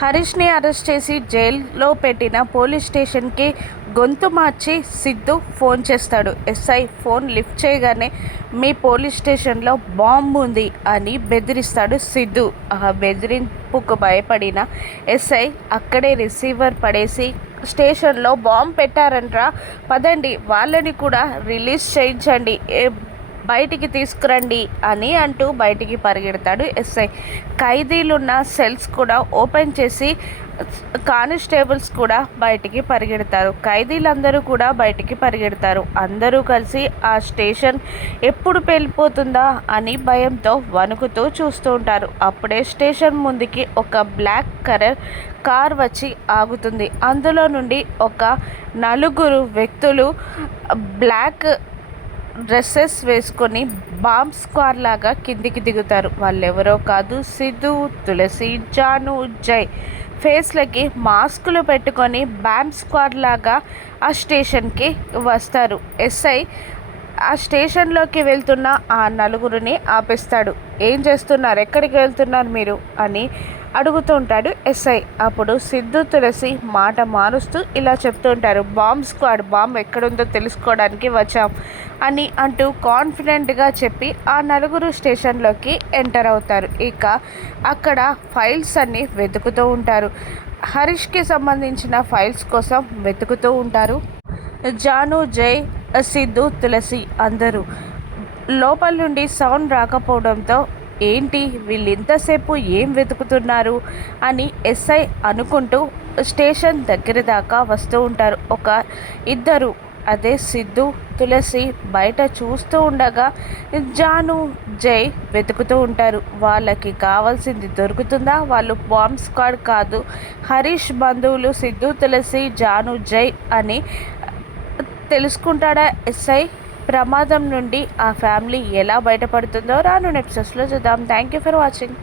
హరీష్ని arrest చేసి జైల్లో పెట్టిన పోలీస్ స్టేషన్కి గొంతు మార్చి సిద్ధు ఫోన్ చేస్తాడు. ఎస్ఐ ఫోన్ లిఫ్ట్ చేయగానే మీ పోలీస్ స్టేషన్లో బాంబు ఉంది అని బెదిరిస్తాడు సిద్ధు. ఆ బెదిరింపుకు భయపడిన ఎస్ఐ అక్కడే రిసీవర్ పడేసి స్టేషన్లో బాంబు పెట్టారంట్రా, పదండి వాళ్ళని కూడా రిలీజ్ చేయించండి, బయటికి తీసుకురండి అని అంటూ బయటికి పరిగెడతాడు ఎస్ఐ. ఖైదీలున్న సెల్స్ కూడా ఓపెన్ చేసి కానిస్టేబుల్స్ కూడా బయటికి పరిగెడతారు. ఖైదీలందరూ కూడా బయటికి పరిగెడతారు. అందరూ కలిసి ఆ స్టేషన్ ఎప్పుడు పేలిపోతుందా అని భయంతో వణుకుతూ చూస్తూ ఉంటారు. అప్పుడే స్టేషన్ ముందుకి ఒక బ్లాక్ కలర్ కార్ వచ్చి ఆగుతుంది. అందులో నుండి ఒక నలుగురు వ్యక్తులు బ్లాక్ డ్రెస్సెస్ వేసుకొని బాంబ్ స్క్వాడ్ లాగా కిందికి దిగుతారు. వాళ్ళెవరో కాదు, సిద్ధు, తులసి, జాను, జై ఫేస్లకి మాస్కులు పెట్టుకొని బాంబ్ స్క్వాడ్ లాగా ఆ స్టేషన్కి వస్తారు. ఎస్ఐ ఆ స్టేషన్లోకి వెళ్తున్న ఆ నలుగురిని ఆపేస్తాడు. ఏం చేస్తున్నారు, ఎక్కడికి వెళ్తున్నారు మీరు అని అడుగుతూ ఉంటాడు ఎస్ఐ. అప్పుడు సిద్ధు, తులసి మాట మారుస్తూ ఇలా చెప్తూ ఉంటారు, బాంబ్ స్క్వాడ్ బాంబ్ ఎక్కడుందో తెలుసుకోవడానికి వచ్చాం అని అంటూ కాన్ఫిడెంట్గా చెప్పి ఆ నలుగురు స్టేషన్లోకి ఎంటర్ అవుతారు. ఇక అక్కడ ఫైల్స్ అన్నీ వెతుకుతూ ఉంటారు. హరీష్కి సంబంధించిన ఫైల్స్ కోసం వెతుకుతూ ఉంటారు. జాను, జై, సిద్ధు, తులసి అందరూ లోపల నుండి సౌండ్ రాకపోవడంతో ఏంటి వీళ్ళు ఇంతసేపు ఏం వెతుకుతున్నారు అని ఎస్ఐ అనుకుంటూ స్టేషన్ దగ్గర దాకా వస్తూ ఉంటారు. ఒక ఇద్దరు, అదే సిద్ధు, తులసి బయట చూస్తూ ఉండగా జాను, జై వెతుకుతూ ఉంటారు. వాళ్ళకి కావాల్సింది దొరుకుతుందా? వాళ్ళు బాంబ్ స్క్వాడ్ కాదు, హరీష్ బంధువులు సిద్ధు, తులసి, జాను, జై అని తెలుసుకుంటాడా ఎస్ఐ? ప్రమాదం నుండి ఆ ఫ్యామిలీ ఎలా బయటపడుతుందో రానున్న ఎపిసోడ్స్లో చూద్దాం. Thank you for watching.